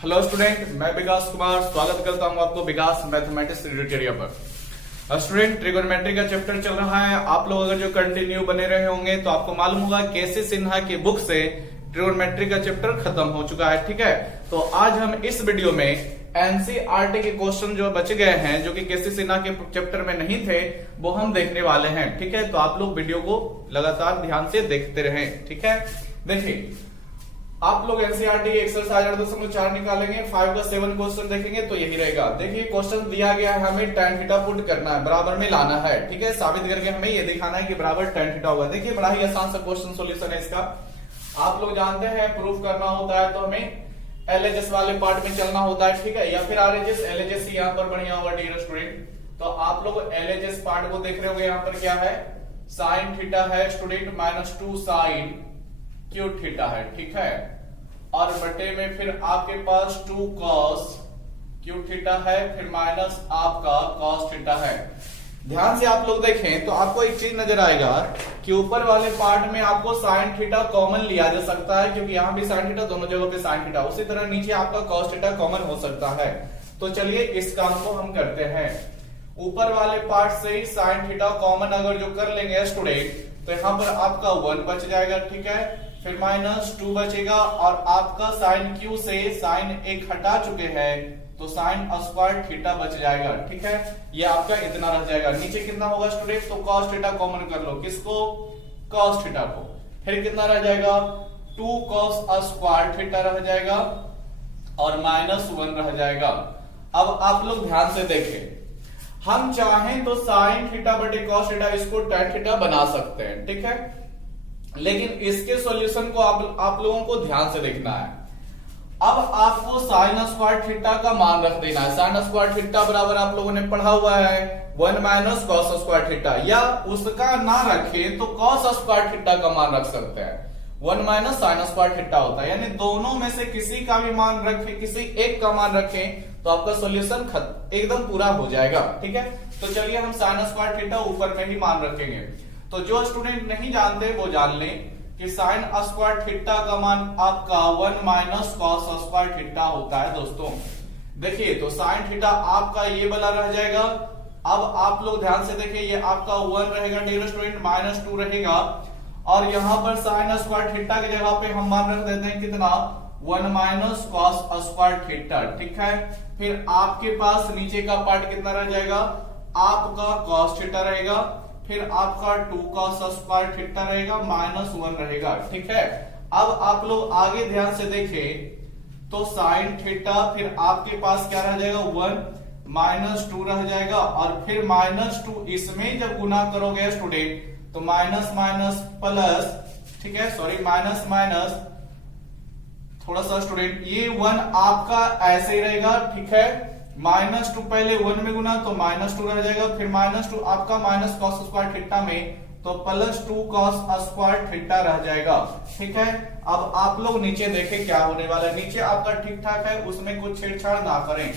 Hello student, मैं विकास कुमार स्वागत करता हूं आपको विकास मैथमेटिक्स ट्यूटोरियल पर। स्टूडेंट, ट्रिगोनोमेट्री का चैप्टर चल रहा है। आप लोग अगर जो कंटिन्यू बने रहे होंगे तो आपको मालूम होगा केसी सिन्हा की बुक से ट्रिगोनोमेट्री का चैप्टर खत्म हो चुका है। ठीक है, तो आज हम इस वीडियो में एनसीईआरटी के क्वेश्चन जो बच गए हैं, जो कि केसी सिन्हा के चैप्टर में नहीं थे, वो हम देखने वाले हैं। ठीक है, तो आप लोग वीडियो को लगातार ध्यान से देखते रहें। ठीक है, देखिए आप लोग एनसीईआरटी एक्सरसाइज 8.4 निकालेंगे, 5 का 7 क्वेश्चन देखेंगे तो यही रहेगा। देखिए क्वेश्चन दिया गया है, हमें tan थीटा पुट करना है, बराबर में लाना है। ठीक है, साबित करके हमें ये दिखाना है कि बराबर tan थीटा होगा। देखिए बड़ा ही आसान सा क्वेश्चन सॉल्यूशन है इसका। आप लोग जानते हैं प्रूफ करना होता है तो हमें एलएचएस वाले पार्ट में चलना होता है। ठीक है, या फिर आरएचएस एलएचएस यहाँ पर बढ़िया होगा डियर स्टूडेंट। तो आप लोग एलएचएस पार्ट को देख रहे होगे, यहाँ पर क्या है, साइन थीटा है स्टूडेंट, -2 साइन क्यू थीटा है। ठीक है, और बटे में फिर आपके पास 2 cos क्यू थीटा है, फिर माइनस आपका cos थीटा है। ध्यान से आप लोग देखें तो आपको एक चीज नजर आएगा कि ऊपर वाले पार्ट में आपको साइन थीटा कॉमन लिया जा सकता है, क्योंकि यहां भी साइन थीटा, दोनों जगहों पे साइन थीटा। उसी तरह नीचे आपका cos थीटा कॉमन हो सकता है। तो चलिए इस काम को हम करते हैं। ऊपर वाले पार्ट से ही साइन थीटा कॉमन अगर जो कर लेंगे स्टूडेंट, तो यहां पर आपका 1 बच जाएगा। ठीक है, फिर -2 बचेगा, और आपका साइन क्यू से साइन 1 हटा चुके हैं तो साइन स्क्वायर थीटा बच जाएगा। ठीक है, ये आपका इतना रह जाएगा। नीचे कितना होगा स्टूडेंट, तो cos थीटा कॉमन कर लो, किसको, cos थीटा को। फिर कितना रह जाएगा, 2 cos स्क्वायर थीटा रह जाएगा, और -1 रह जाएगा। अब आप लोग ध्यान से देखें, हम चाहें तो साइन थीटा बटे cos थीटा इसको tan थीटा बना सकते हैं। ठीक है, लेकिन इसके सॉल्यूशन को आप लोगों को ध्यान से देखना है। अब आपको साइन स्क्वायर थीटा का मान रख देना है। साइन स्क्वायर थीटा बराबर आप लोगों ने पढ़ा हुआ है 1 - cos स्क्वायर थीटा, या उसका ना रखे तो cos स्क्वायर थीटा का मान रख सकते हैं। 1 - sin स्क्वायर थीटा होता है, यानी दोनों में से किसी का भी मान रखें, किसी एक का मान रखें तो आपका सॉल्यूशन एकदम पूरा हो जाएगा। ठीक है, तो चलिए हम साइन स्क्वायर थीटा ऊपर में ही मान रखेंगे। तो जो स्टूडेंट नहीं जानते वो जान लें कि साइन स्क्वायर थीटा का मान आपका 1 - cos स्क्वायर थीटा होता है। दोस्तों देखिए, तो साइन थीटा आपका ये वाला रह जाएगा। अब आप लोग ध्यान से देखिए, ये आपका 1 रहेगा डियर स्टूडेंट, -2 रहेगा, और यहां पर साइन स्क्वायर थीटा की जगह पे हम मान रख देते हैं कितना, 1 - cos स्क्वायर थीटा। ठीक है, फिर आपके पास नीचे का पार्ट कितना रह जाएगा, आपका cos थीटा रहेगा, फिर आपका 2 cos स्क्वायर थीटा रहेगा, -1 रहेगा। ठीक है, अब आप लोग आगे ध्यान से देखें तो साइन थीटा, फिर आपके पास क्या रह जाएगा, 1 -2 रह जाएगा, और फिर -2 इसमें जब गुना करोगे स्टूडेंट तो माइनस प्लस, ठीक है, सॉरी माइनस थोड़ा सा स्टूडेंट, ये 1 आपका ऐसे ही रहेगा। ठीक है, -2 पहले 1 में गुना तो -2 रह जाएगा, फिर -2 आपका cos स्क्वायर थीटा में तो +2 cos स्क्वायर थीटा रह जाएगा। ठीक है, अब आप लोग नीचे देखें क्या होने वाला है। नीचे आपका ठीक ठाक है, उसमें कुछ छेड़छाड़ ना करें।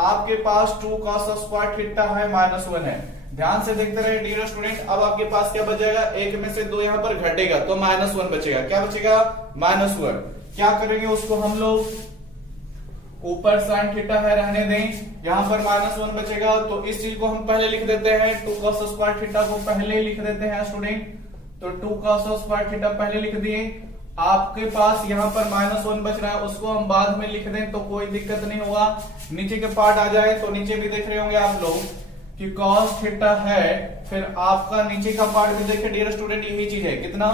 आपके पास 2 cos स्क्वायर थीटा है, -1 है। ध्यान से देखते रहे डियर स्टूडेंट। अब आपके पास क्या बचेगा, एक में से 2 यहाँ पर घटेगा तो -1 बचेगा। क्या बचेगा, -1। क्या करेंगे उसको हम लोग, ऊपर साइन थीटा है रहने दें, यहां पर -1 बचेगा, तो इस चीज को हम पहले लिख देते हैं। 2 cos स्क्वायर थीटा को पहले लिख देते हैं स्टूडेंट, तो 2 cos स्क्वायर थीटा पहले लिख दिए। आपके पास यहां पर -1 बच रहा है, उसको हम बाद में लिख दें तो कोई दिक्कत नहीं होगा। नीचे के पार्ट आ जाए तो नीचे भी देख रहे होंगे आप लोग कि cos थीटा है, फिर आपका नीचे का पार्ट भी देखिए डियर स्टूडेंट, यही चीज है, कितना,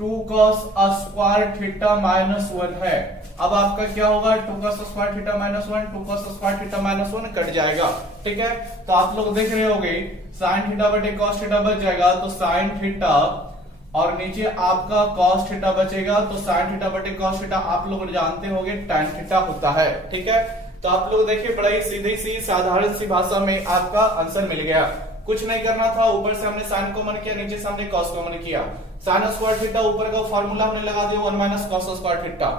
2 cos स्क्वायर थीटा -1 है। अब आपका क्या होगा, 2 cos square theta -1, 2 cos square theta -1 cut जाएगा। ठीक है, तो आप लोग देख रहे होंगे साइन थीटा बटे cos थीटा बच जाएगा, तो साइन थीटा, और नीचे आपका cos थीटा बचेगा, तो साइन थीटा बटे cos थीटा आप लोग जानते होंगे tan थीटा होता है। ठीक है, तो आप लोग देखिए बड़ा ही सीधी सी साधारण सी भाषा में आपका आंसर मिल गया। कुछ नहीं करना था, ऊपर से हमने साइन कॉमन किया, नीचे से हमने cos कॉमन किया। साइन स्क्वायर थीटा ऊपर का फॉर्मूला हमने लगा दिया 1 - cos स्क्वायर थीटा,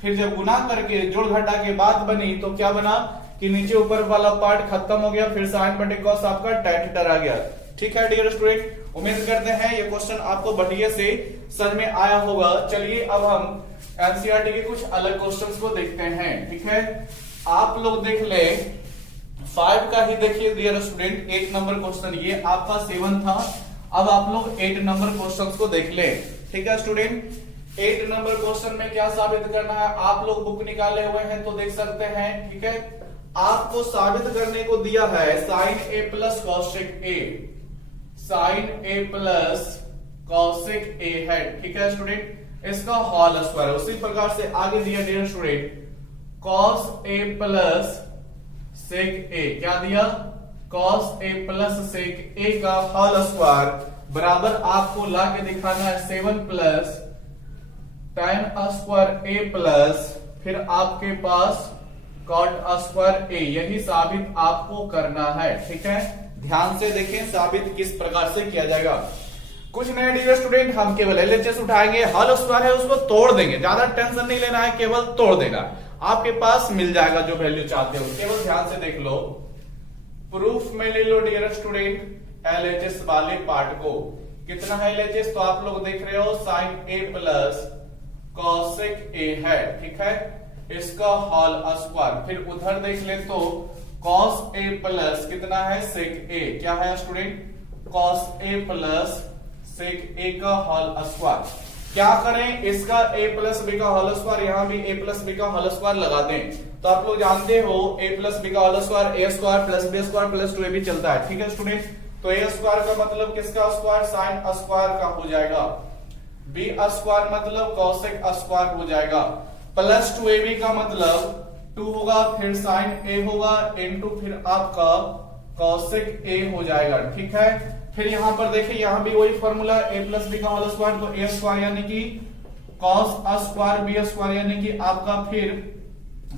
फिर जब गुना करके जोड़ घटा के बात बनी तो क्या बना कि नीचे ऊपर वाला पार्ट खत्म हो गया, फिर साइन बटे cos आपका tan थीटा आ गया। ठीक है डियर स्टूडेंट, उम्मीद करते हैं ये क्वेश्चन आपको बढ़िया से समझ में आया होगा। चलिए अब हम एनसीईआरटी के कुछ अलग क्वेश्चंस को देखते हैं। ठीक है, आप लोग देख ले 5 का ही देखिए डियर स्टूडेंट, 8 नंबर क्वेश्चन, ये आपका 7 था। अब आप लोग 8 नंबर क्वेश्चन को देख ले। ठीक है स्टूडेंट, 8 नंबर क्वेश्चन में क्या साबित करना है, आप लोग बुक निकाले हुए हैं तो देख सकते हैं। ठीक है, आपको साबित करने को दिया है sine A plus cosec A, sine A plus cosec A है। ठीक है स्टूडेंट, इसका होल स्क्वायर। उसी प्रकार से आगे दिया dear student cos A plus sec A, क्या दिया, cos A plus sec A का होल स्क्वायर बराबर आपको ला के दिखाना है 7 प्लस tan स्क्वायर ए प्लस फिर आपके पास कॉट स्क्वायर ए, यही साबित आपको करना है। ठीक है, ध्यान से देखें साबित किस प्रकार से किया जाएगा। कुछ नए डियर स्टूडेंट, हम केवल एलएचएस उठाएंगे, होल स्क्वायर है उसको तोड़ देंगे, ज्यादा टेंशन नहीं लेना है, केवल तोड़ देना, आपके पास मिल जाएगा जो वैल्यू चाहते हो। केवल ध्यान से देख लो, प्रूफ में ले लो डियर स्टूडेंट एलएचएस वाले पार्ट को। कितना है एलएचएस, तो आप लोग देख रहे हो sine A plus cosec A है। ठीक है, इसका होल स्क्वायर, फिर उधर देख ले तो कॉस ए प्लस कितना है सेक ए, क्या है student, cos A plus sec A का होल स्क्वायर। क्या करें, इसका a प्लस बी का होल स्क्वायर, यहां भी a प्लस बी का होल स्क्वायर लगा दें। तो आप लोग जानते हो a प्लस बी का whole square A square plus B square plus 2ab चलता है। ठीक है स्टूडेंट, तो a स्क्वायर का मतलब किसका स्क्वायर, साइन स्क्वायर का हो जाएगा, b स्क्वायर मतलब कॉसेक स्क्वायर हो जाएगा, प्लस 2ab का मतलब 2 होगा, फिर साइन a होगा इनटू फिर आपका कॉसेक a हो जाएगा। ठीक है, फिर यहां पर देखिए यहां भी वही फॉर्मूला a प्लस बी का होल स्क्वायर, तो a स्क्वायर यानी कि कॉस स्क्वायर बी स्क्वायर यानी कि आपका फिर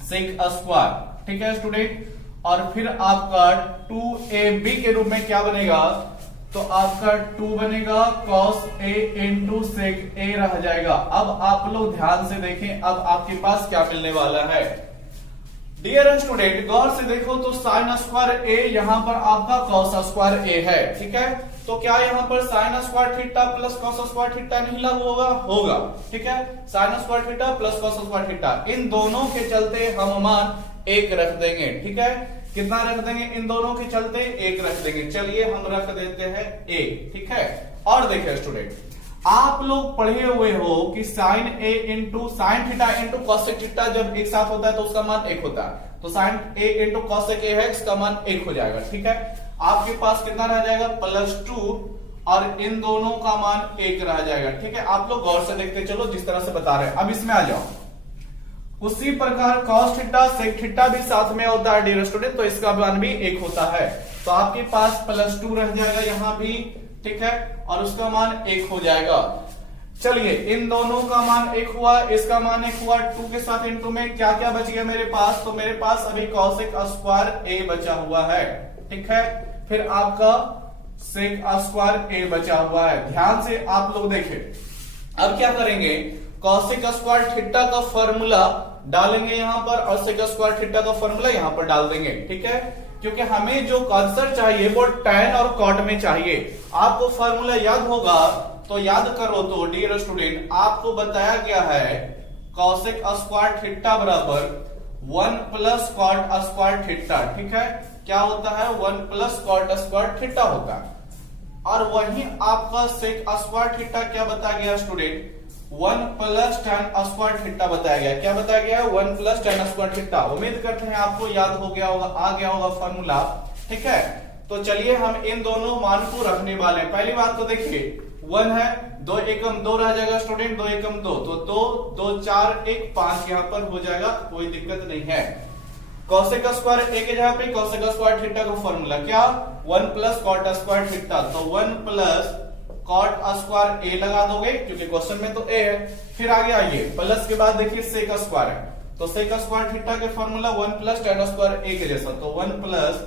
सेक स्क्वायर। ठीक है स्टूडेंट, और फिर आपका 2ab के रूप में क्या बनेगा, तो आपका 2 बनेगा cos a into sec a रह जाएगा। अब आप लोग ध्यान से देखें, अब आपके पास क्या मिलने वाला है डियर स्टूडेंट, गौर से देखो तो साइन स्क्वायर ए यहां पर आपका कॉस स्क्वायर ए है। ठीक है, तो क्या यहां पर sine square theta plus cos square theta नहीं लागू होगा, होगा। ठीक है, sine square theta plus cos square theta, इन दोनों के चलते हम मान 1 रख देंगे। ठीक है, कितना रख देंगे, इन दोनों के चलते 1 रख देंगे। चलिए हम रख देते हैं 1। ठीक है, और देखिए स्टूडेंट, आप लोग पढ़े हुए हो कि sine A into sine theta into cosec theta जब एक साथ होता है तो उसका मान 1 होता है, तो sine A into cosec A है, इसका मान 1 हो जाएगा। ठीक है, आपके पास कितना रह जाएगा, +2, और इन दोनों का मान 1 रह जाएगा। ठीक है, आप लोग गौर से देखते चलो जिस तरह से बता रहे हैं। अब इसमें आ जाओ, उसी प्रकार कॉस थीटा सेक थीटा भी साथ में होता है डियर स्टूडेंट, तो इसका मान भी 1 होता है, तो आपके पास +2 रह जाएगा यहां भी। ठीक है, और उसका मान 1 हो जाएगा। चलिए इन दोनों का मान 1 हुआ, इसका मान 1 हुआ, 2 के साथ इनटू में क्या क्या बच गया मेरे पास, तो मेरे पास अभी कॉसेक स्क्वायर ए बचा हुआ है। ठीक है, फिर आपका सेक स्क्वायर ए बचा हुआ है। ध्यान से आप लोग देखें, अब क्या करेंगे, कॉसेक स्क्वायर थीटा का फॉर्मूला डालेंगे यहां पर, और सेक स्क्वायर थीटा का फॉर्मूला यहां पर डाल देंगे। ठीक है, क्योंकि हमें जो आंसर चाहिए वो tan और cot में चाहिए। आपको फॉर्मूला याद होगा तो याद करो, तो डियर स्टूडेंट आपको बताया गया है कॉसेक स्क्वायर थीटा बराबर 1 प्लस कॉट स्क्वायर थीटा। ठीक है, क्या होता है, 1 प्लस कॉट स्क्वायर थीटा होता है, और वही आपका सेक स्क्वायर थीटा क्या बताया गया student, 1 plus tan square theta बताया गया। क्या बताया गया, 1 प्लस tan स्क्वायर थीटा। उम्मीद करते हैं आपको याद हो गया होगा, आ गया होगा फॉर्मूला। ठीक है, तो चलिए हम इन दोनों मान को रखने वाले हैं। पहली बात तो देखिए 1 है, 2 एकम 2 रह जाएगा स्टूडेंट, 2 एकम 2, तो 2 2 4 1 5 यहां पर हो जाएगा, कोई दिक्कत नहीं है। कॉसेक स्क्वायर ए के जगह पे कॉसेक स्क्वायर थीटा का फॉर्मूला क्या, 1 प्लस कॉट स्क्वायर थीटा, तो 1 प्लस कॉट स्क्वायर ए लगा दोगे क्योंकि क्वेश्चन में तो ए है। फिर आगे आइए, प्लस के बाद देखिए सेक स्क्वायर है, तो सेक स्क्वायर थीटा के फॉर्मूला 1 प्लस tan स्क्वायर ए के जैसा, तो 1 प्लस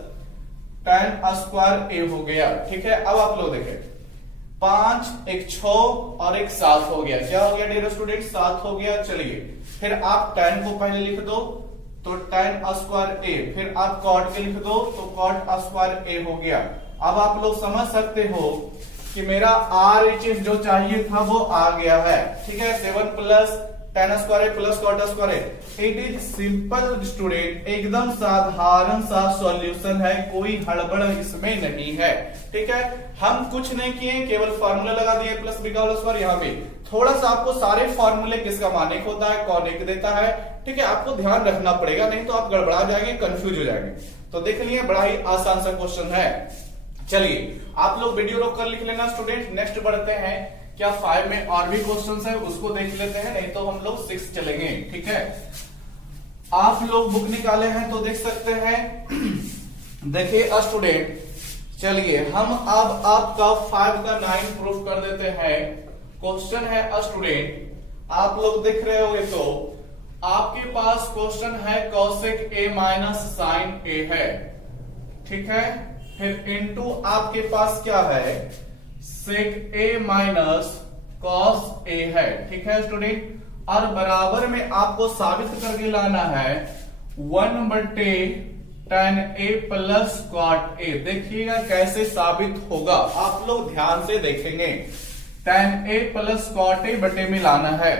tan स्क्वायर ए हो गया। ठीक है, अब आप लोग देखें 5 1 6 और 1 7 हो गया। क्या हो गया डियर स्टूडेंट, 7 हो गया। चलिए फिर आप tan को पहले लिख दो, तो tan स्क्वायर ए, फिर आप कॉट के लिख दो, तो कॉट स्क्वायर ए हो गया। अब आप लोग समझ सकते हो कि मेरा RHS जो चाहिए था वो आ गया है, ठीक है। 7 plus tan square plus cot square, it is simple student, एकदम साधारण सा सॉल्यूशन है, कोई हड़बड़ इसमें नहीं है, ठीक है। हम कुछ नहीं किए, केवल फार्मूला लगा दिए प्लस बी का होल स्क्वायर। यहाँ पे थोड़ा सा आपको सारे फार्मूले किसका मान एक होता है, कौन एक देता है, ठीक है, आपको ध्यान रखना पड़ेगा, नहीं तो आप गड़बड़ा जाएंगे, कंफ्यूज हो जाएंगे। तो देख लिए, बड़ा ही आसान सा क्वेश्चन है। चलिए आप लोग वीडियो रोक कर लिख लेना स्टूडेंट। नेक्स्ट बढ़ते हैं, क्या 5 में और भी क्वेश्चंस है उसको देख लेते हैं, नहीं तो हम लोग 6 चलेंगे, ठीक है। आप लोग बुक निकाले हैं तो देख सकते हैं। देखिए स्टूडेंट, चलिए हम अब आपका 5 का 9 प्रूफ कर देते हैं। क्वेश्चन है स्टूडेंट, आप लोग देख रहे होंगे तो आपके पास क्वेश्चन है cosec a minus sin a है, ठीक है। फिर इनटू आपके पास क्या है, sec a minus cos a है, ठीक है स्टूडेंट। और बराबर में आपको साबित करके लाना है 1/tan a plus cot a। देखिएगा कैसे साबित होगा, आप लोग ध्यान से देखेंगे। tan a plus cot a बटे में लाना है।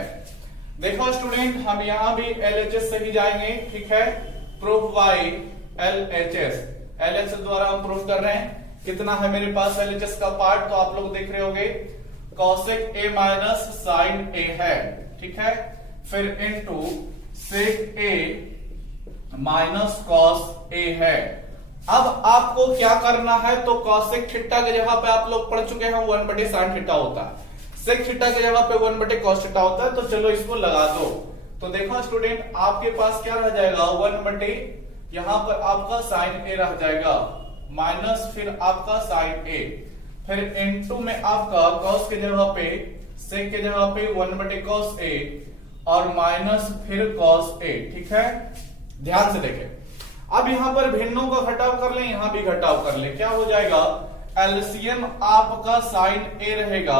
देखो स्टूडेंट, हम यहां भी LHS से ही जाएंगे, ठीक है। प्रूफ बाय LHS, LHS द्वारा हम प्रूफ कर रहे हैं। कितना है मेरे पास LHS का पार्ट, तो आप लोग देख रहे होंगे cosec a minus sin a है, ठीक है। फिर into sec a minus cos a है। अब आपको क्या करना है, तो cosec थीटा के जगह पे आप लोग पढ़ चुके हैं 1/sin थीटा होता है, sec थीटा के जगह पे 1/cos थीटा होता है। तो चलो इसको लगा दो। तो देखो स्टूडेंट, आपके पास क्या रह जाएगा, 1/ यहां पर आपका sin a रह जाएगा, माइनस फिर आपका sin a, फिर इनटू में आपका cos के जगह पे sec के जगह पे 1/cos a और माइनस फिर cos a, ठीक है। ध्यान से देखें, अब यहां पर भिन्नों का घटाव कर लें, यहां भी घटाव कर लें, क्या हो जाएगा, एलसीएम आपका sin a रहेगा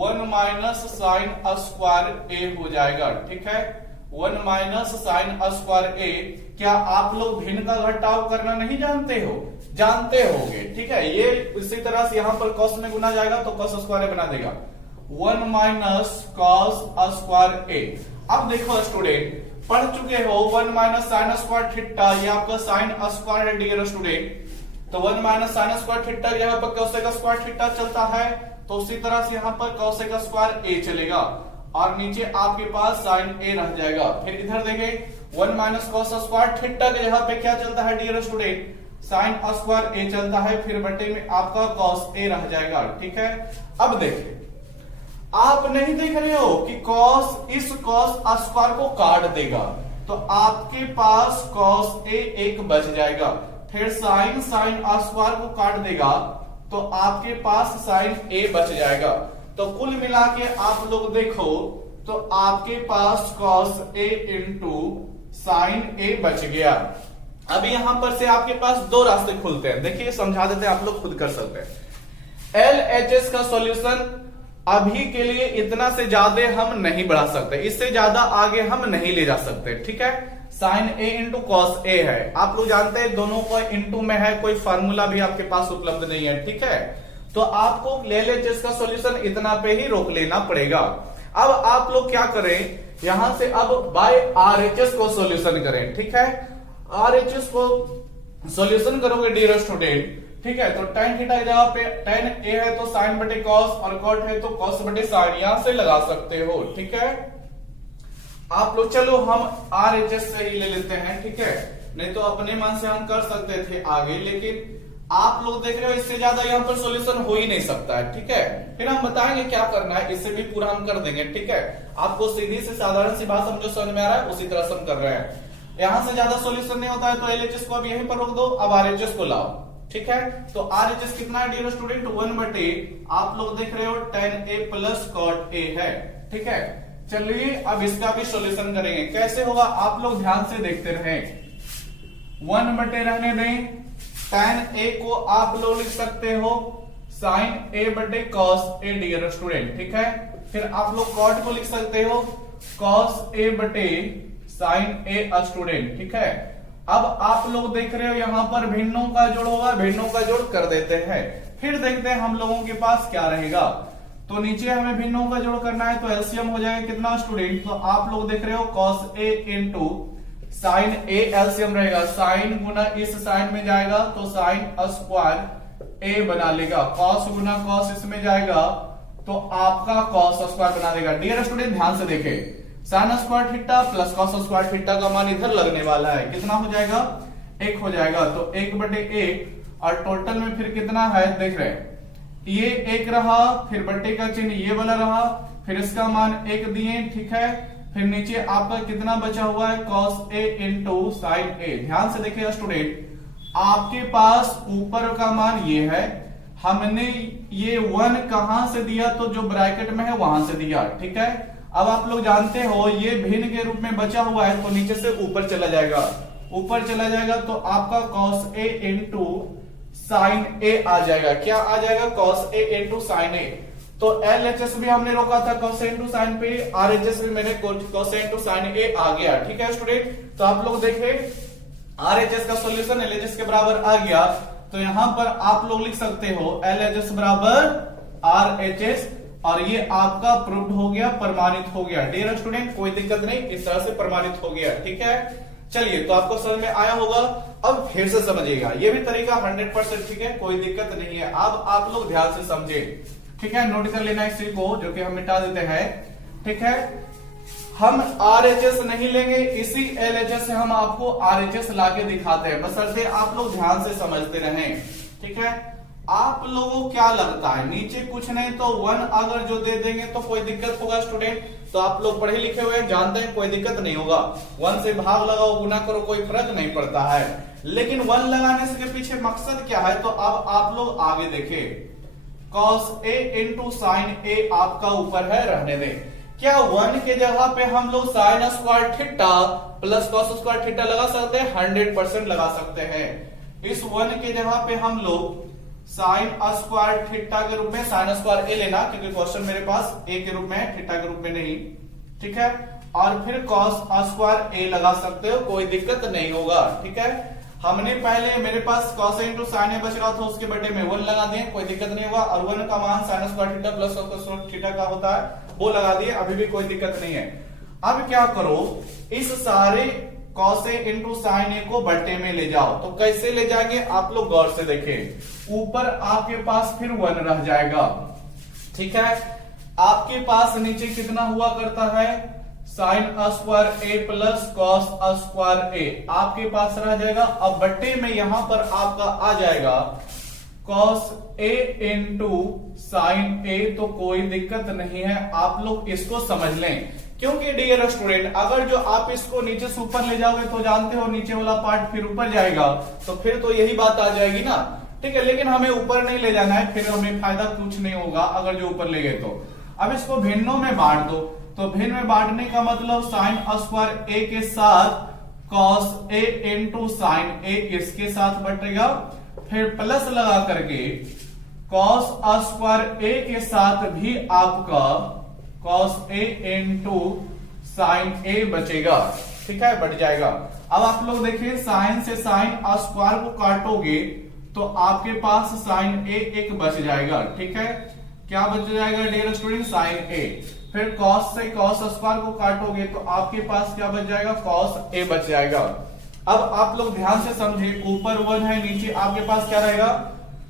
1 माइनस साइन स्क्वायर a हो जाएगा, ठीक है। 1 माइनस साइन स्क्वायर a। क्या आप लोग भिन्न का घटाव करना नहीं जानते हो, जानते होगे, ठीक है। ये इसी तरह से यहां पर cos में गुना जाएगा तो cos स्क्वायर बना देगा 1 माइनस cos स्क्वायर a। अब देखो स्टूडेंट, पढ़ चुके हो 1 माइनस साइन स्क्वायर थीटा, ये आपका साइन स्क्वायर है डियर स्टूडेंट। तो 1 माइनस साइन स्क्वायर थीटा यहाँ पर cosec स्क्वायर थीटा चलता है, तो उसी तरह से यहाँ पर cosec स्क्वायर a चलेगा और नीचे आपके पास sin a रह जाएगा। फिर इधर देखें, 1 माइनस cos स्क्वायर थीटा के जगह पे क्या चलता है dear student, sin square a चलता है, फिर बटे में आपका cos a रह जाएगा, ठीक है। अब देखिए, आप नहीं देख रहे हो कि cos इस cos स्क्वायर को काट देगा, तो आपके पास cos a एक बच जाएगा, फिर sin स्क्वायर को काट देगा तो आपके पास sin a बच जाएगा। तो कुल मिला के आप लोग देखो तो आपके पास cos a into sin a बच गया। अब यहां पर से आपके पास दो रास्ते खुलते हैं, देखिए समझा देते हैं, आप लोग खुद कर सकते हैं। LHS का सॉल्यूशन अभी के लिए इतना से ज्यादा हम नहीं बढ़ा सकते, इससे ज्यादा आगे हम नहीं ले जा सकते, ठीक है। sin a into cos a है, आप लोग जानते हैं दोनों को इंटू में है, कोई फार्मूला भी आपके पास उपलब्ध नहीं है, ठीक है। तो आपको LHS का सॉल्यूशन इतना पे ही रोक लेना पड़ेगा। अब आप लोग क्या करें, यहां से अब बाय RHS को सॉल्यूशन करें, ठीक है। RHS को सॉल्यूशन करोगे डियर स्टूडेंट, ठीक है। तो tan थीटा की जगह पे tan a है तो sin बटे cos और cot है तो cos बटे sin, यहां से लगा सकते हो, ठीक है। आप लोग चलो हम RHS से ही ले लेते हैं, ठीक है, नहीं तो अपने मन से हम कर सकते थे आगे, लेकिन आप लोग देख रहे हो इससे ज्यादा यहाँ पर सॉल्यूशन हो ही नहीं सकता है, ठीक है। फिर हम बताएंगे क्या करना है, इससे भी पूरा हम कर देंगे, ठीक है। आपको सीधी से साधारण सी बात समझो, समझ में आ रहा है, उसी तरह से हम कर रहे हैं। यहां से ज्यादा सॉल्यूशन नहीं होता है तो LHS को अब यहीं पर रोक दो, अब RHS को लाओ, ठीक है। तो RHS कितना है डियर स्टूडेंट, 1/, आप लोग देख रहे हो tan a plus cot a है, ठीक है। चलिए अब इसका भी सॉल्यूशन करेंगे, कैसे होगा आप लोग ध्यान से देखते रहे। 1/, रहने दें, tan a को आप लोग लिख सकते हो sin a बटे cos a डियर स्टूडेंट, ठीक है। फिर आप लोग cot को लिख सकते हो cos a बटे sin a स्टूडेंट, ठीक है। अब आप लोग देख रहे हो यहाँ पर भिन्नों का जोड़ होगा, भिन्नों का जोड़ कर देते हैं। फिर देखते हैं हम लोगों के पास क्या रहेगा। तो नीचे हमें भिन्नों का जोड़ करना है, तो एलसीएम हो जाएगा कितना स्टूडेंट, तो आप लोग देख रहे हो cos A into sine A LCM रहेगा, साइन गुना इस साइन में जाएगा तो साइन स्क्वायर ए बना लेगा, कॉस गुना कॉस इसमें जाएगा तो आपका कॉस स्क्वायर बना देगा। डियर स्टूडेंट ध्यान से देखे, sign square theta plus cos square theta का मान इधर लगने वाला है, कितना हो जाएगा 1 हो जाएगा, तो 1/1 और टोटल में फिर कितना है देख रहे हैं, ये 1 रहा, फिर बट्टे का चिन्ह ये वाला रहा, फिर इसका मान 1 दिए, ठीक है। फिर नीचे आपका कितना बचा हुआ है cos A इंटू साइन ए। ध्यान से देखिए स्टूडेंट, आपके पास ऊपर का मान ये है, हमने ये 1 कहां से दिया, तो जो ब्रैकेट में है वहां से दिया, ठीक है। अब आप लोग जानते हो ये भिन्न के रूप में बचा हुआ है, तो नीचे से ऊपर चला जाएगा, ऊपर चला जाएगा तो आपका cos A इंटू साइन ए आ जाएगा। क्या आ जाएगा cos A इंटू साइन ए। तो LHS भी हमने रोका था cos A इंटू साइन पे, RHS भी मैंने cos A इंटू साइन ए आ गया, ठीक है स्टूडेंट। तो आप लोग देखें RHS का सॉल्यूशन LHS के बराबर आ गया, तो यहां पर आप लोग लिख सकते हो LHS बराबर RHS, और ये आपका प्रूव्ड हो गया, प्रमाणित हो गया। डियर स्टूडेंट कोई दिक्कत नहीं, इस तरह से प्रमाणित हो गया, ठीक है। चलिए तो आपको समझ में आया होगा, अब फिर से समझिएगा, ये भी तरीका 100% ठीक है, कोई दिक्कत नहीं है। अब आप लोग ध्यान से समझे, ठीक है, नोट कर लेना इसी को, जो कि हम मिटा देते हैं, ठीक है। हम RHS नहीं लेंगे, इसी LHS से हम आपको RHS लाके दिखाते हैं, बशर्ते आप लोग ध्यान से समझते रहें, ठीक है। आप लोगों को क्या लगता है, नीचे कुछ नहीं तो 1 अगर जो दे देंगे तो कोई दिक्कत होगा स्टूडेंट? तो आप लोग पढ़े लिखे हुए जानते हैं कोई दिक्कत नहीं होगा, 1 से भाग लगाओ गुना करो कोई फर्क नहीं पड़ता है। लेकिन 1 लगाने से के पीछे मकसद क्या है, तो अब आप लोग आगे देखें, cos A इंटू साइन ए आपका ऊपर है, रहने दें। क्या 1 के जगह पे हम लोग sign square theta plus cos square theta लगा सकते हैं? 100% लगा सकते हैं। इस 1 के जगह पे हम लोग साइन स्क्वायर थीटा के रूप में, साइन स्क्वायर ए लेना क्योंकि क्वेश्चन मेरे पास ए के रूप में है, थीटा के रूप में नहीं, ठीक है। और फिर कॉस स्क्वायर ए लगा सकते हो, कोई दिक्कत नहीं होगा, ठीक है। हमने पहले मेरे पास cos A इंटू साइन ए बच रहा था, उसके बटे में 1 लगा दिए, कोई दिक्कत नहीं होगा। और 1 का मान sign square theta plus cos square theta का होता है, वो लगा दिए, अभी भी कोई दिक्कत नहीं है। अब क्या करो, इस सारे cos A इंटू साइन ए को बट्टे में ले जाओ। तो कैसे ले जाएंगे आप लोग गौर से देखें, ऊपर आपके पास फिर 1 रह जाएगा, ठीक है। आपके पास नीचे कितना हुआ करता है, साइन स्क्वायर ए प्लस कॉस स्क्वायर ए आपके पास रह जाएगा। अब बट्टे में यहां पर आपका आ जाएगा cos A इंटू साइन ए, तो कोई दिक्कत नहीं है, आप लोग इसको समझ लें। क्योंकि डियर स्टूडेंट अगर जो आप इसको नीचे से ऊपर ले जाओगे तो जानते हो नीचे वाला पार्ट फिर ऊपर जाएगा, तो फिर तो यही बात आ जाएगी ना, ठीक है। लेकिन हमें ऊपर नहीं ले जाना है, फिर हमें फायदा कुछ नहीं होगा अगर जो ऊपर ले गए तो। अब इसको भिन्नों में बांट दो, तो भिन्न में बांटने का मतलब साइन स्क्वायर ए के साथ cos A इंटू साइन ए इसके साथ बटेगा, फिर प्लस लगा करके cos स्क्वायर ए के साथ भी आपका cos A इंटू साइन ए बचेगा, ठीक है, बट जाएगा। अब आप लोग देखिए साइन से साइन स्क्वायर को काटोगे तो आपके पास साइन ए एक बच जाएगा, ठीक है। क्या बच जाएगा डियर स्टूडेंट, साइन ए। फिर cos से cos स्क्वायर को काटोगे तो आपके पास क्या बच जाएगा, cos A बच जाएगा। अब आप लोग ध्यान से समझे, ऊपर 1 है, नीचे आपके पास क्या रहेगा,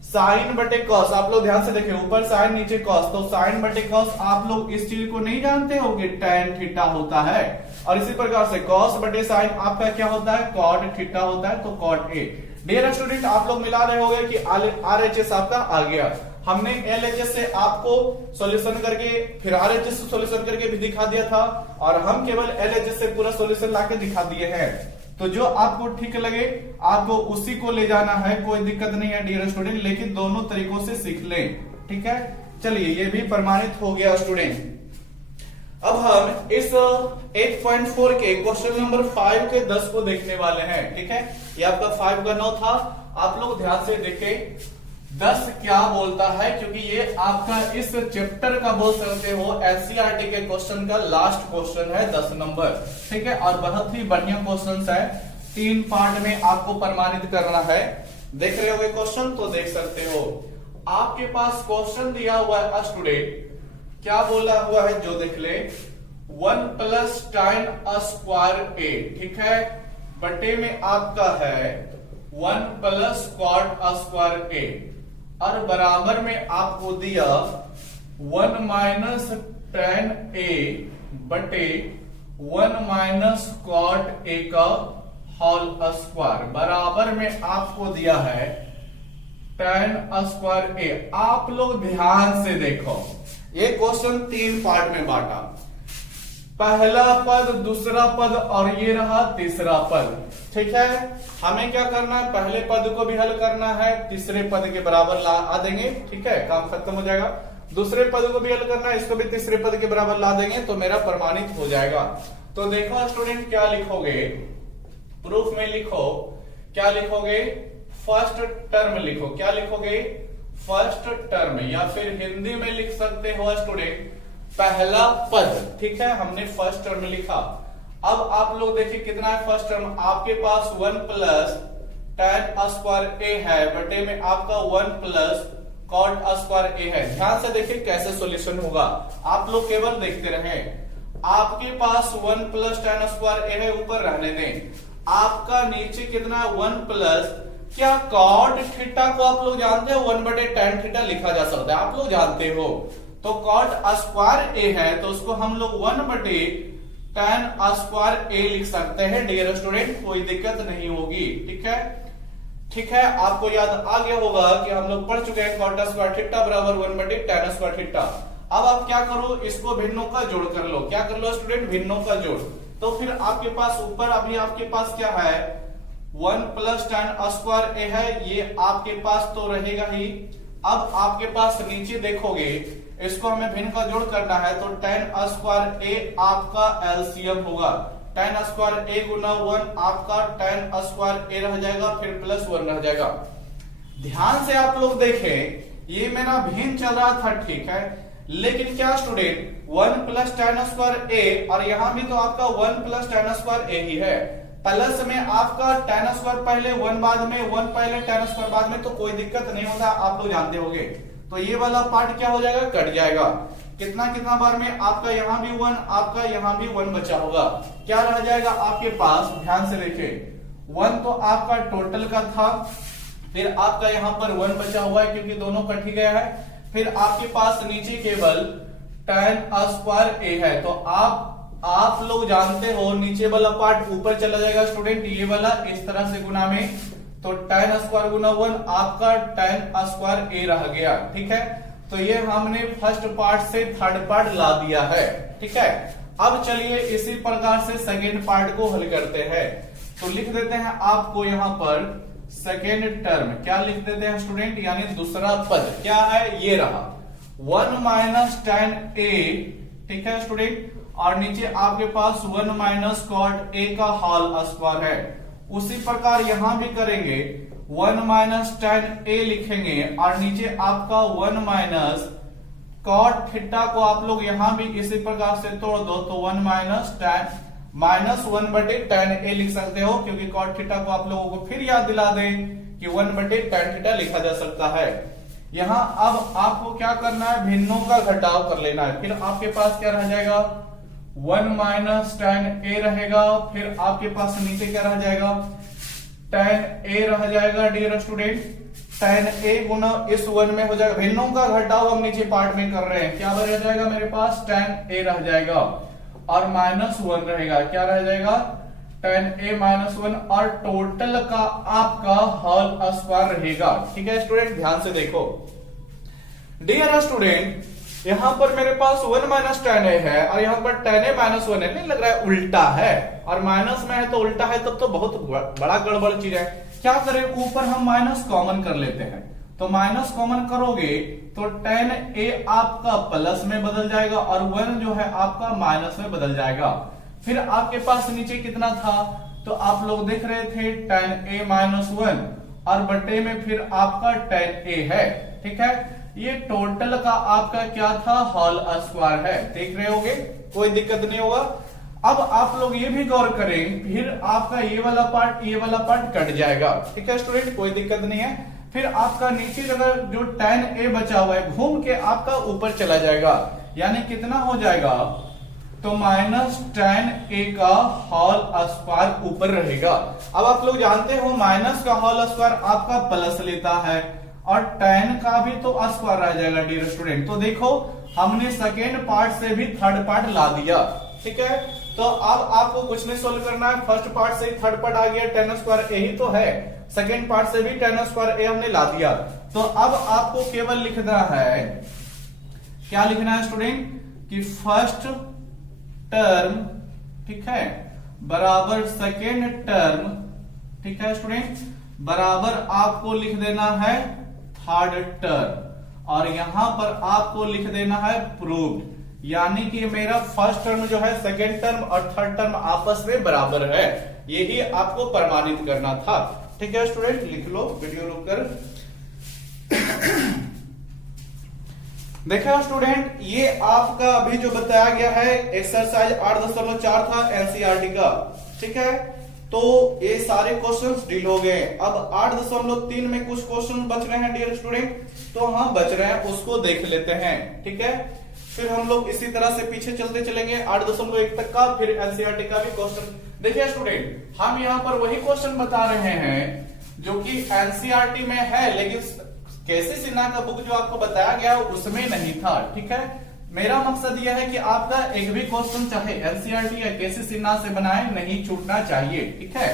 साइन बटे कॉस। आप लोग ध्यान से देखें, ऊपर साइन नीचे कॉस, तो साइन बटे कॉस आप लोग इस चीज को नहीं जानते हो कि tan थीटा होता है। और इसी प्रकार से cos बटे साइन आपका क्या होता है, cot थीटा होता है, तो cot A। डियर स्टूडेंट आप लोग मिला रहे होंगे कि RHS आपका आ गया। हमने LHS से आपको सॉल्यूशन करके फिर RHS से सॉल्यूशन करके भी दिखा दिया था, और हम केवल LHS से पूरा सॉल्यूशन लाके दिखा दिए हैं। तो जो आपको ठीक लगे आपको उसी को ले जाना है, कोई दिक्कत नहीं है डियर स्टूडेंट, लेकिन दोनों तरीकों से सीख लें, ठीक है। चलिए ये भी प्रमाणित हो गया स्टूडेंट। अब हम इस 8.4 के क्वेश्चन नंबर 5 के 10 को देखने वाले हैं, ठीक है। ये आपका 5 का 9 था, आप लोग ध्यान से देखें 10 क्या बोलता है, क्योंकि ये आपका इस चैप्टर का बोल सकते हो एनसीईआरटी के क्वेश्चन का लास्ट क्वेश्चन है 10 नंबर, ठीक है। और बहुत ही बढ़िया क्वेश्चन है, 3 पार्ट में आपको प्रमाणित करना है। देख रहे होगे क्वेश्चन, तो देख सकते हो। आपके पास क्वेश्चन दिया हुआ है स्टूडेंट, क्या बोला हुआ है जो देख ले, 1 प्लस tan स्क्वायर ए, ठीक है, बटे में आपका है 1 प्लस कॉट स्क्वायर ए, और बराबर में आपको दिया 1 माइनस tan ए बटे 1 माइनस कॉट ए का होल स्क्वायर, बराबर में आपको दिया है tan स्क्वायर ए। आप लोग ध्यान से देखो, ये क्वेश्चन 3 पार्ट में बांटा, पहला पद, दूसरा पद और ये रहा तीसरा पद, ठीक है। हमें क्या करना है, पहले पद को भी हल करना है, तीसरे पद के बराबर ला देंगे, ठीक है, काम खत्म हो जाएगा। दूसरे पद को भी हल करना है, इसको भी तीसरे पद के बराबर ला देंगे तो मेरा प्रमाणित हो जाएगा। तो देखो स्टूडेंट, क्या लिखोगे, प्रूफ में लिखो, क्या लिखोगे, फर्स्ट टर्म लिखो, क्या लिखोगे, फर्स्ट टर्म, या फिर हिंदी में लिख सकते हो स्टूडेंट पहला पद, ठीक है। हमने फर्स्ट टर्म लिखा। अब आप लोग देखिए कितना है फर्स्ट टर्म, आपके पास 1 प्लस tan स्क्वायर ए है, बटे में आपका 1 प्लस कॉट स्क्वायर ए है। ध्यान से देखिए कैसे सॉल्यूशन होगा, आप लोग केवल देखते रहें। आपके पास 1 प्लस tan स्क्वायर ए है, ऊपर रहने दें। आपका नीचे कितना है 1 प्लस, क्या कॉट थीटा को आप लोग जानते हो 1 बटे tan थीटा लिखा जा सकता है, आप लोग जानते हो। तो कॉट स्क्वायर ए है तो उसको हम लोग 1 बटे tan स्क्वायर ए लिख सकते हैं डियर स्टूडेंट, कोई दिक्कत नहीं होगी, ठीक है। ठीक है, आपको याद आ गया होगा कि हम लोग पढ़ चुके हैं कॉट स्क्वायर थीटा बराबर 1 बटे tan स्क्वायर थीटा। अब आप क्या करो, इसको भिन्नों का जोड़ कर लो, क्या कर लो स्टूडेंट, भिन्नों का जोड़। तो फिर आपके पास ऊपर अभी आपके पास क्या है 1 प्लस tan स्क्वायर ए है, ये आपके पास तो रहेगा ही। अब आपके पास नीचे देखोगे, इसको हमें भिन्न का जोड़ करना है, तो tan स्क्वायर ए आपका एलसीएम होगा, tan स्क्वायर ए गुना 1 आपका tan स्क्वायर ए रह जाएगा, फिर प्लस 1 रह जाएगा। ध्यान से आप लोग देखें, ये मेरा भिन्न चल रहा था, ठीक है, लेकिन क्या स्टूडेंट 1 प्लस tan स्क्वायर ए, और यहां भी तो आपका 1 प्लस tan स्क्वायर ए ही है, प्लस में आपका tan स्क्वायर पहले 1 बाद में, 1 पहले tan स्क्वायर बाद में, तो कोई दिक्कत नहीं होता, आप लोग जानते होंगे। तो ये वाला पार्ट क्या हो जाएगा, कट जाएगा। कितना कितना बार में आपका यहां भी 1, आपका यहां भी 1 बचा होगा, क्या रह जाएगा आपके पास, ध्यान से देखिए 1 तो आपका टोटल का था, फिर आपका यहां पर 1 बचा हुआ है क्योंकि दोनों कट ही गया है, फिर आपके पास नीचे केवल tan स्क्वायर ए है। तो आप लोग जानते हो नीचे वाला पार्ट ऊपर चला जाएगा स्टूडेंट, ये वाला इस तरह से गुना में, तो tan स्क्वायर गुना 1 आपका tan स्क्वायर ए रह गया, ठीक है। तो ये हमने फर्स्ट पार्ट से थर्ड पार्ट ला दिया है, ठीक है। अब चलिए इसी प्रकार से सेकेंड पार्ट को हल करते हैं। तो लिख देते हैं आपको यहां पर सेकेंड टर्म, क्या लिख देते हैं स्टूडेंट, यानी दूसरा पद क्या है, ये रहा 1 माइनस tan ए, ठीक है स्टूडेंट, और नीचे आपके पास 1 माइनस कॉट ए का होल स्क्वायर है। उसी प्रकार यहां भी करेंगे, 1 माइनस tan ए लिखेंगे, और नीचे आपका 1 माइनस कॉट थीटा को आप लोग यहां भी इसी प्रकार से तोड़ दो, तो 1 माइनस tan माइनस 1 बटे tan ए लिख सकते हो, क्योंकि कॉट थीटा को आप लोगों को फिर याद दिला दें कि 1 बटे tan थीटा लिखा जा सकता है। यहां अब आपको क्या करना है, भिन्नों का घटाव कर लेना है, फिर आपके पास क्या रह जाएगा 1 माइनस tan ए रहेगा, फिर आपके पास नीचे क्या रह जाएगा tan ए रह जाएगा डियर स्टूडेंट, tan ए गुना इस 1 में हो जाएगा, भिन्नों का घटाव हम नीचे पार्ट में कर रहे हैं, क्या रह जाएगा मेरे पास tan ए रह जाएगा, और माइनस 1 रहेगा, क्या रह जाएगा tan ए माइनस 1, और टोटल का आपका होल स्क्वायर रहेगा, ठीक है स्टूडेंट। ध्यान से देखो डियर स्टूडेंट, यहां पर मेरे पास 1 माइनस tan ए है, और यहां पर tan ए माइनस 1 है, नहीं लग रहा है उल्टा है, और माइनस में है तो उल्टा है, तब तो बहुत बड़ा गड़बड़ चीज है। क्या करें, ऊपर हम माइनस कॉमन कर लेते हैं, तो माइनस कॉमन करोगे तो tan ए आपका प्लस में बदल जाएगा, और 1 जो है आपका माइनस में बदल जाएगा। फिर आपके पास नीचे कितना था, तो आप लोग देख रहे थे tan ए माइनस 1, और बटे में फिर आपका tan ए है, ठीक है। ये टोटल का आपका क्या था, होल स्क्वायर है, देख रहे होगे, कोई दिक्कत नहीं होगा। अब आप लोग ये भी गौर करें, फिर आपका ये वाला पार्ट कट जाएगा। ठीक है स्टूडेंट, कोई दिक्कत नहीं है। फिर आपका नीचे जगह जो tan a बचा हुआ है घूम के आपका ऊपर चला जाएगा, यानी कितना हो जाएगा, तो माइनस tan a का होल स्क्वायर ऊपर रहेगा। अब आप लोग जानते हो माइनस का होल स्क्वायर आपका प्लस लेता है और tan का भी तो स्क्वायर रह जाएगा डियर स्टूडेंट। तो देखो हमने सेकेंड पार्ट से भी थर्ड पार्ट ला दिया। ठीक है, तो अब आपको कुछ नहीं सोल्व करना है, फर्स्ट पार्ट से ही थर्ड पार्ट आ गया, tan स्क्वायर a ही तो है, सेकेंड पार्ट से भी tan स्क्वायर a हमने ला दिया। तो अब आपको केवल लिखना है, क्या लिखना है स्टूडेंट, कि फर्स्ट टर्म, ठीक है, बराबर सेकेंड टर्म, ठीक है स्टूडेंट, बराबर आपको लिख देना है थर्ड टर्म, और यहां पर आपको लिख देना है प्रूव्ड, यानी कि मेरा फर्स्ट टर्म जो है सेकेंड टर्म और थर्ड टर्म आपस में बराबर है, यही आपको प्रमाणित करना था। ठीक है स्टूडेंट, लिख लो, वीडियो रोक कर। देखा स्टूडेंट, ये आपका अभी जो बताया गया है एक्सरसाइज 8.4 था एनसीईआरटी का। ठीक है, तो ये सारे क्वेश्चंस डील हो गए। अब 8.3 में कुछ क्वेश्चन बच रहे हैं डियर स्टूडेंट, तो हाँ बच रहे हैं, उसको देख लेते हैं। ठीक है, फिर हम लोग इसी तरह से पीछे चलते चलेंगे 8.1 तक का, फिर एनसीईआरटी का भी क्वेश्चन। देखिए स्टूडेंट, हम यहाँ पर वही क्वेश्चन बता रहे हैं जो कि एनसीईआरटी में है, लेकिन केसी सिन्हा का बुक जो आपको बताया गया उसमें नहीं था। ठीक है, मेरा मकसद यह है कि आपका एक भी क्वेश्चन चाहे एनसीईआरटी या केसी सिन्हा से बनाए नहीं छूटना चाहिए। ठीक है,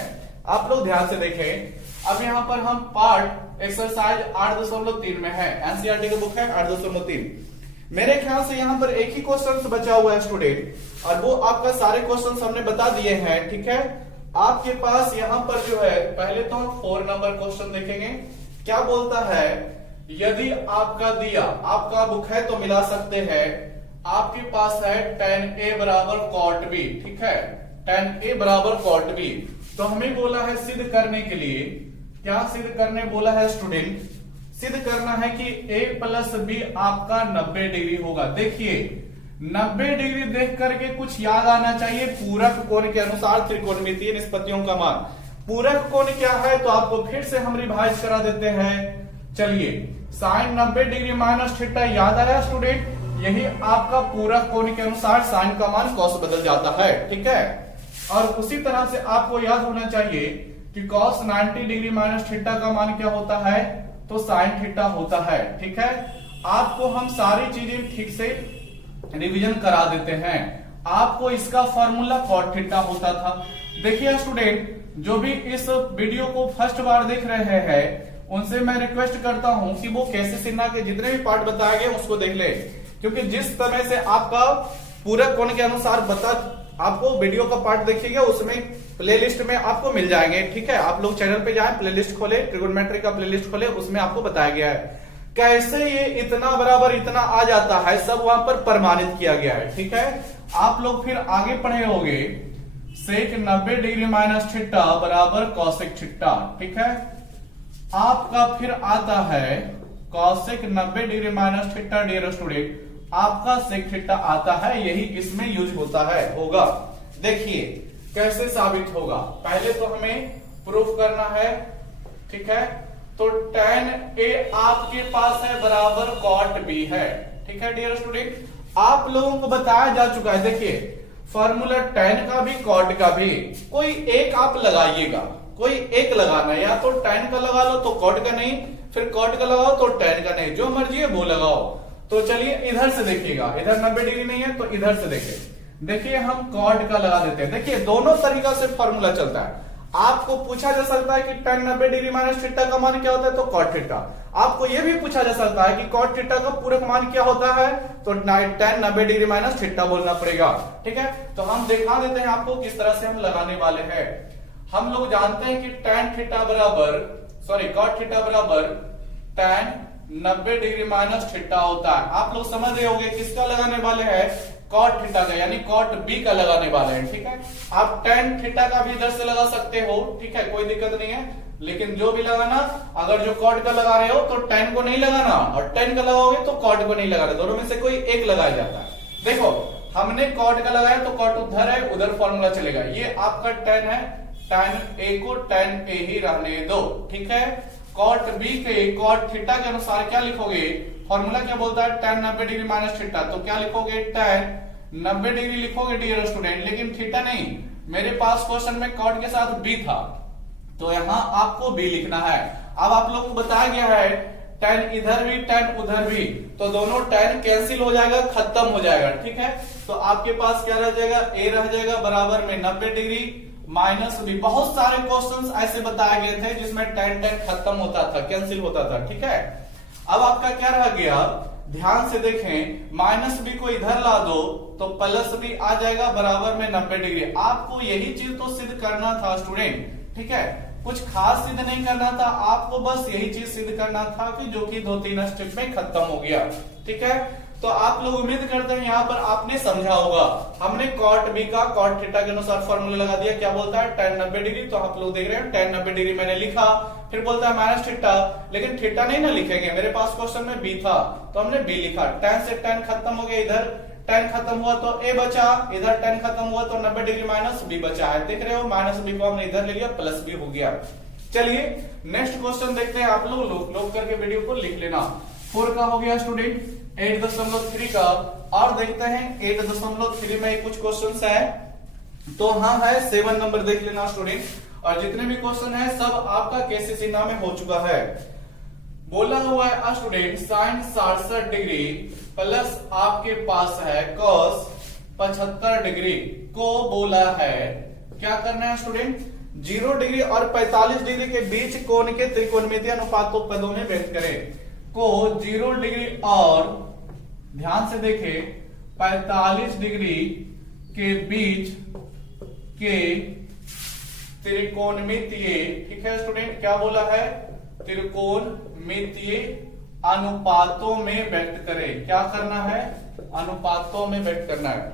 आप लोग ध्यान से देखें। अब यहाँ पर हम पार्ट एक्सरसाइज 8.3 में है, एनसीईआरटी का बुक है 8.3। मेरे ख्याल से यहाँ पर एक ही क्वेश्चन बचा हुआ है स्टूडेंट, और वो आपका सारे क्वेश्चन हमने बता दिए हैं। ठीक है, आपके पास यहाँ पर जो है, पहले तो हम 4 नंबर क्वेश्चन देखेंगे। क्या बोलता है, यदि आपका दिया, आपका बुक है तो मिला सकते हैं, आपके पास है tan a बराबर cot b। ठीक है, tan a बराबर cot b, तो हमें बोला है सिद्ध करने के लिए, क्या सिद्ध करने बोला है स्टूडेंट, सिद्ध करना है कि a प्लस b आपका 90 डिग्री होगा। देखिए 90 डिग्री देख करके कुछ याद आना चाहिए, पूरक कोण के अनुसार त्रिकोणमितीय निष्पत्तियों का मान। पूरक कोण क्या है, तो आपको फिर से हम रिवाइज करा देते हैं। चलिए, साइन 90 डिग्री माइनस थीटा याद आया स्टूडेंट, यही आपका पूरक कोण के अनुसार साइन का मान कॉस बदल जाता है। ठीक है, और उसी तरह से आपको याद होना चाहिए कि कॉस 90 डिग्री माइनस थीटा का मान क्या होता है, तो साइन थीटा होता है। ठीक है, आपको हम सारी चीजें ठीक से रिवीजन करा देते हैं। आपको इसका फॉर्मूला कॉट थीटा होता था। देखिए स्टूडेंट, जो भी इस वीडियो को फर्स्ट बार देख रहे हैं उनसे मैं रिक्वेस्ट करता हूं कि वो केसी सिन्हा के जितने भी पार्ट बताए गए उसको देख ले, क्योंकि जिस समय से आपका पूरक कोण के अनुसार आपको वीडियो का पार्ट देखिएगा, उसमें प्लेलिस्ट में आपको मिल जाएंगे। ठीक है, आप लोग चैनल पे जाएं, प्लेलिस्ट खोले, ट्रिगोनोमेट्री का प्लेलिस्ट खोले, उसमें आपको बताया गया है कैसे ये इतना बराबर इतना आ जाता है, सब वहां पर प्रमाणित किया गया है। ठीक है, आप लोग फिर आगे पढ़े होंगे, सेक 90 डिग्री माइनस थीटा बराबर कॉसेक थीटा। ठीक है, आपका फिर आता है cosec 90 degree minus theta dear student, आपका सेक थीटा आता है, यही इसमें यूज होता है होगा। देखिए कैसे साबित होगा, पहले तो हमें प्रूफ करना है। ठीक है, तो tan a आपके पास है बराबर cot b है। ठीक है डियर स्टूडेंट, आप लोगों को बताया जा चुका है। देखिए फॉर्मूला tan का भी cot का भी, कोई एक आप लगाइएगा, कोई एक लगाना, या तो tan का लगा लो तो cot का नहीं, फिर cot का लगाओ तो tan का नहीं, जो मर्जी है वो लगाओ। तो चलिए इधर से देखिएगा, इधर 90 डिग्री नहीं है तो इधर से देखिए हम cot का लगा देते हैं। देखिए दोनों तरीका से फॉर्मूला चलता है। आपको पूछा जा सकता है कि tan 90 डिग्री माइनस थीटा का मान क्या होता है, तो cot थीटा। आपको यह भी पूछा जा सकता है कि cot थीटा का पूरक मान क्या होता है, तो tan 90 डिग्री माइनस थीटा बोलना पड़ेगा। ठीक है, तो हम दिखा देते हैं आपको किस तरह से हम लगाने वाले हैं। हम लोग जानते हैं कि tan थीटा बराबर cot थीटा बराबर tan 90 डिग्री माइनस थीटा होता है। आप लोग समझ रहे होंगे किसका लगाने वाले हैं, cot थीटा का, यानी cot b का लगाने वाले हैं। ठीक है, आप tan थीटा का भी इधर से लगा सकते हो। ठीक है, कोई दिक्कत नहीं है, लेकिन जो भी लगाना, अगर जो cot का लगा रहे हो तो tan को नहीं लगाना, और tan का लगाओगे तो cot को नहीं लगाना, दोनों में से कोई एक लगाया जाता है। देखो हमने कॉट का लगाया तो कॉट उधर है, उधर फॉर्मूला चलेगा। ये आपका tan है, tan A को tan A ही रहने दो, ठीक है। कॉट B के कॉट थीटा के अनुसार क्या लिखोगे, फॉर्मूला क्या बोलता है, tan 90 डिग्री माइनस थीटा, तो क्या लिखोगे tan 90 डिग्री लिखोगे डियर स्टूडेंट, लेकिन थीटा नहीं। मेरे पास क्वेश्चन में कॉट के साथ B था, तो यहां आपको B लिखना है। अब आप लोग को बताया गया है tan इधर भी tan उधर भी, तो दोनों tan कैंसिल हो जाएगा, खत्म हो जाएगा, ठीक है। तो आपके पास क्या रह जाएगा, A रह जाएगा बराबर में 90 डिग्री माइनस B। बहुत सारे क्वेश्चंस ऐसे बताए गए थे जिसमें tan खत्म होता था, कैंसिल होता था, ठीक है। अब आपका क्या रह गया, ध्यान से देखें, माइनस B को इधर ला दो तो प्लस B आ जाएगा बराबर में 90 डिग्री। आपको यही चीज तो सिद्ध करना था स्टूडेंट, ठीक है। कुछ खास सिद्ध नहीं करना था आपको, बस यही चीज सिद्ध करना था कि जो कि 2-3 स्टेप में खत्म हो गया, ठीक है। तो आप लोग उम्मीद करते हैं यहाँ पर आपने समझा होगा। हमने कॉट B का कॉट थीटा के अनुसार फॉर्मूला लगा दिया, क्या बोलता है tan 90 डिग्री, तो आप लोग देख रहे हैं tan 90 डिग्री मैंने लिखा, फिर बोलता है माइनस थीटा, लेकिन थीटा नहीं ना लिखेंगे, मेरे पास क्वेश्चन में B था तो हमने B लिखा। tan से tan खत्म हो गया, इधर tan खत्म हुआ तो A बचा, इधर tan खत्म हुआ तो 90 डिग्री माइनस B बचा है, देख रहे हो, माइनस B को हमने इधर ले लिया, प्लस B हो गया। चलिए नेक्स्ट क्वेश्चन देखते हैं, आप लोग करके वीडियो को लिख लेना। 4 का हो गया स्टूडेंट, 8.3 का, और देखते हैं 8.3 में कुछ क्वेश्चन है, तो हाँ है 7 नंबर देख लेना स्टूडेंट। और जितने भी क्वेश्चन है सब आपका कैसे सीमा में हो चुका है। बोला हुआ है स्टूडेंट sin 67 डिग्री प्लस आपके पास है cos 75 डिग्री को बोला है क्या करना है स्टूडेंट, 0 डिग्री और 45 डिग्री के बीच कोण के त्रिकोणमितीय अनुपात को पदों में व्यक्त करें। को 0 डिग्री और ध्यान से देखें 45 डिग्री के बीच के त्रिकोणमितीय, ठीक है स्टूडेंट, क्या बोला है, त्रिकोणमितीय अनुपातों में व्यक्त करें। क्या करना है, अनुपातों में व्यक्त करना है।